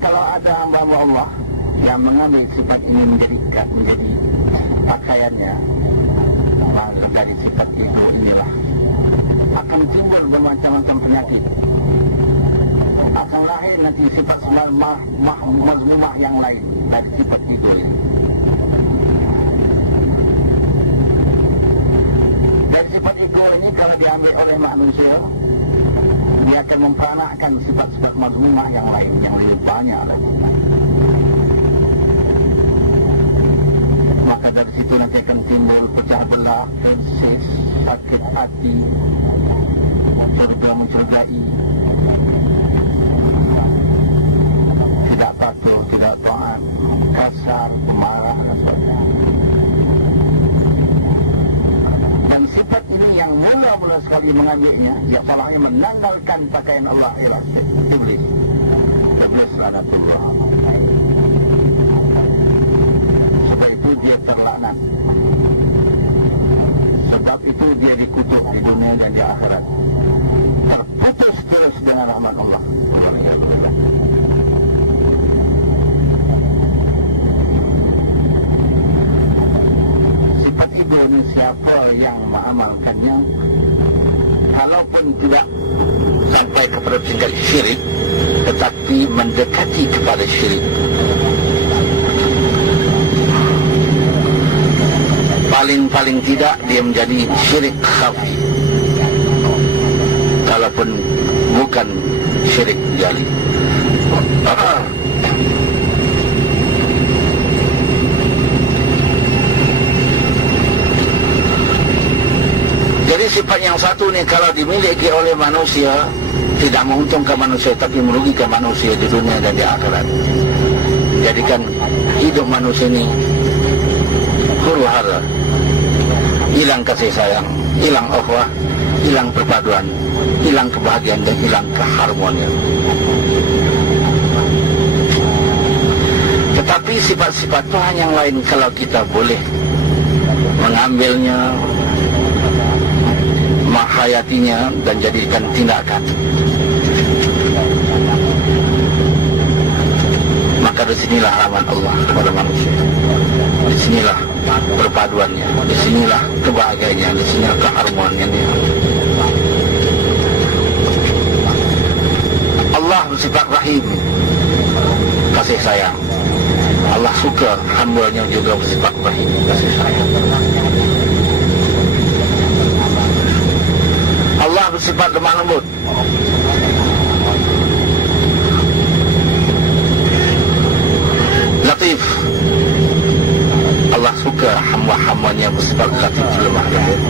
kalau ada hamba Allah yang mengambil sifat ini menjadi pakaiannya, dari sifat ego inilah akan timbul bermacam-macam penyakit. Akan lahir nanti sifat mazmumah yang lain dari sifat ego ini. Dan sifat ego ini kalau diambil oleh manusia, dia akan memperanakkan sifat-sifat mazmumah yang lain yang lebih banyak lagi. Maka dari situ nanti akan timbul pecah belah, tensis, sakit hati, mencurigai, tidak patuh, tidak taat, kasar, pemarah dan sebagainya. Dan sifat ini yang mula-mula sekali mengambilnya, ya salahnya menanggalkan pakaian Allah ialah iblis. Iblis laknatullah. Sebab itu dia terlaknat. Sebab itu dia dikutuk di dunia dan di akhirat. Terputus terus dengan rahmat Allah. Sifat ego ini siapa yang mengamalkannya, kalaupun tidak sampai kepada tingkat syirik, tetapi mendekati kepada syirik, paling tidak dia menjadi syirik khafi, kalaupun bukan syirik jali. Jadi sifat yang satu ni kalau dimiliki oleh manusia, tidak menguntungkan manusia tapi merugikan manusia di dunia dan di akhirat. Jadikan hidup manusia ini huru hara, hilang kasih sayang, hilang ukhuwah, hilang perpaduan, hilang kebahagiaan dan hilang keharmonian. Tetapi sifat-sifat Tuhan yang lain kalau kita boleh mengambilnya, menghayatinya dan jadikan tindakan, maka disinilah rahmat Allah kepada manusia. Disinilah perpaduannya, disinilah kebahagiaannya, disinilah keharmoniannya. Allah bersifat rahim, kasih sayang. Allah suka hamba-Nya juga bersifat rahim, kasih sayang. Allah bersifat lemah lembut. Latif. Allah suka hamba-hambanya bersifat latif, lemah lembut.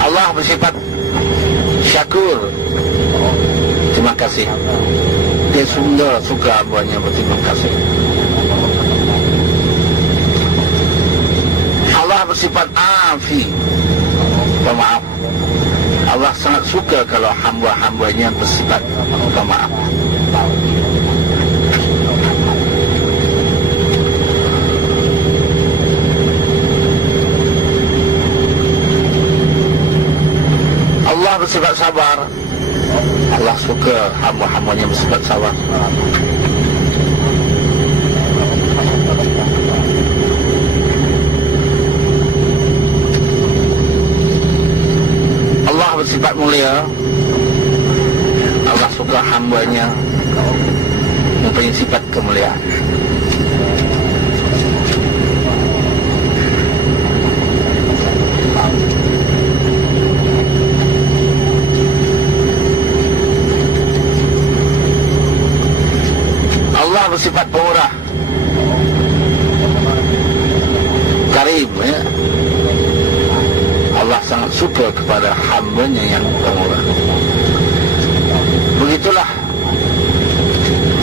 Allah bersifat syakur, terima kasih. Dia suka hambanya berterima kasih. Allah bersifat afi, pemaaf. Allah sangat suka kalau hamba-hambanya bersifat pemaaf. Allah bersifat sabar. Allah suka hamba-hambanya bersifat sabar. Allah bersifat mulia. Allah suka hambanya mempunyai sifat kemuliaan. Allah bersifat pemurah, karim, ya. Allah sangat suka kepada hamba-Nya yang pemurah. Begitulah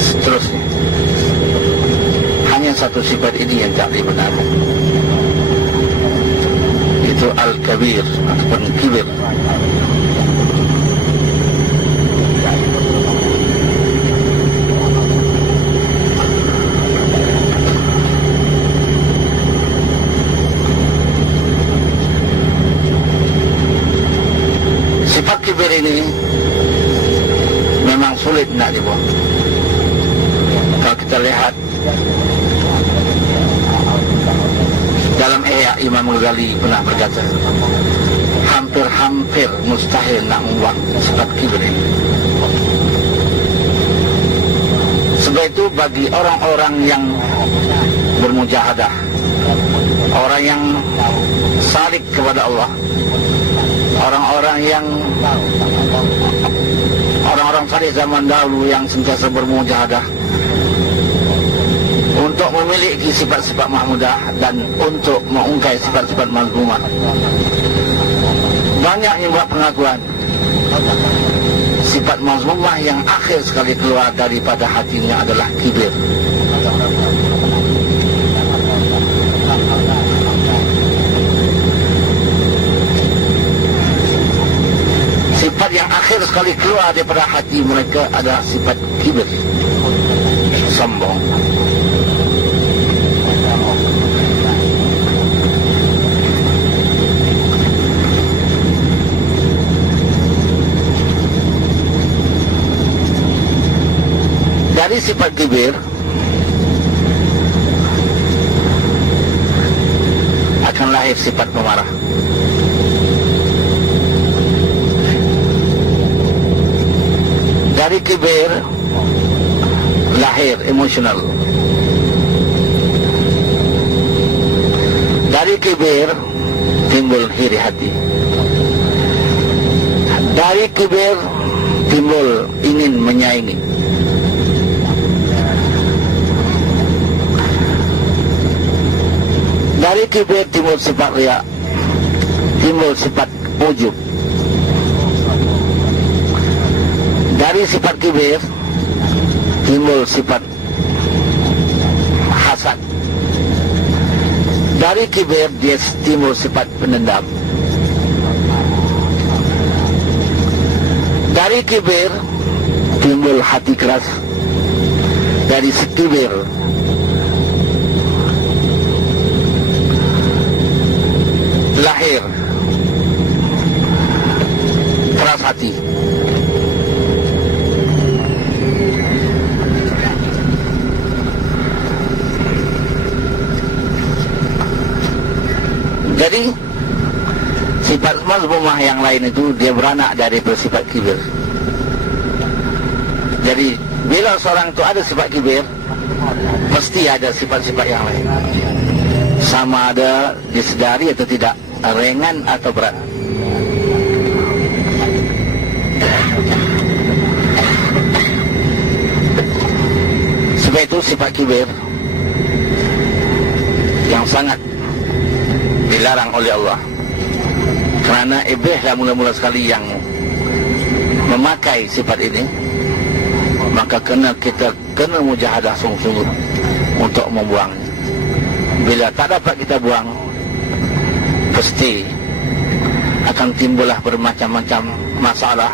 seterusnya. Hanya satu sifat ini yang tak dibenarkan, itu Al-Kabir ataupun Kibir. memang sulit nak dibuang. Kalau kita lihat dalam Ihya, Imam Ghazali pernah berkata, hampir-hampir mustahil nak membuang sifat kibir ini. Sebab itu bagi orang-orang yang bermujahadah, orang yang salik kepada Allah, orang-orang salik zaman dahulu yang sentiasa bermujahadah untuk memiliki sifat-sifat mahmudah dan untuk mengungkai sifat-sifat mazmumah, banyak yang buat pengakuan sifat mazmumah yang akhir sekali keluar daripada hatinya adalah kibir. Sifat yang akhir sekali keluar daripada hati mereka adalah sifat kibir, sombong. Dari sifat kibir akan lahir sifat pemarah. Dari kibir lahir emosional. Dari kibir timbul iri hati. Dari kibir timbul ingin menyaingi. Dari kibir timbul sifat riya, timbul sifat ujub. Dari sifat kibir timbul sifat hasad. Dari kibir dia timbul sifat pendendam. Dari kibir timbul hati keras. Dari kibir lahir keras hati. Jadi sifat mazmumah yang lain itu dia beranak dari bersifat kibir. Jadi bila seorang itu ada sifat kibir, pasti ada sifat-sifat yang lain. Sama ada disedari atau tidak, ringan atau berat. Sebab itu sifat kibir yang sangat dilarang oleh Allah, kerana iblis lah mula-mula sekali yang memakai sifat ini. Maka kita kena mujahadah sungguh-sungguh untuk membuangnya. Bila tak dapat kita buang, pasti akan timbullah bermacam-macam masalah,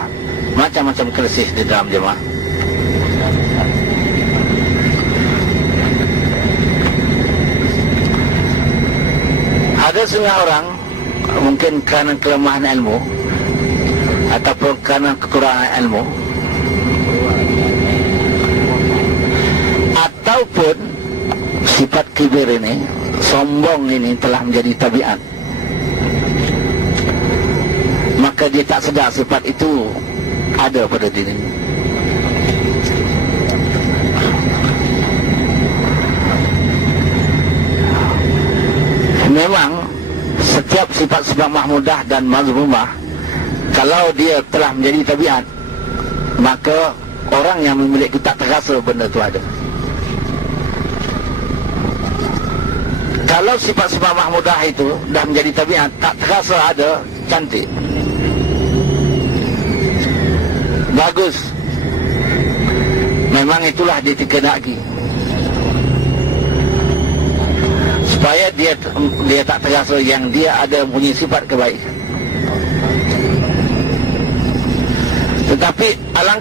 macam-macam krisis di dalam jemaah. Ada setengah orang mungkin kerana kelemahan ilmu ataupun kerana kekurangan ilmu, ataupun sifat kibir ini, sombong ini telah menjadi tabiat, maka dia tak sedar sifat itu ada pada dirinya. Memang setiap sifat-sifat mahmudah dan mazmumah, kalau dia telah menjadi tabiat, maka orang yang memiliki tak terasa benda itu ada. Kalau sifat-sifat mahmudah itu dah menjadi tabiat, tak terasa ada, cantik, bagus, memang itulah dia dikenaki, supaya dia tak terasa yang dia ada punya sifat kebaikan. Tetapi alangkah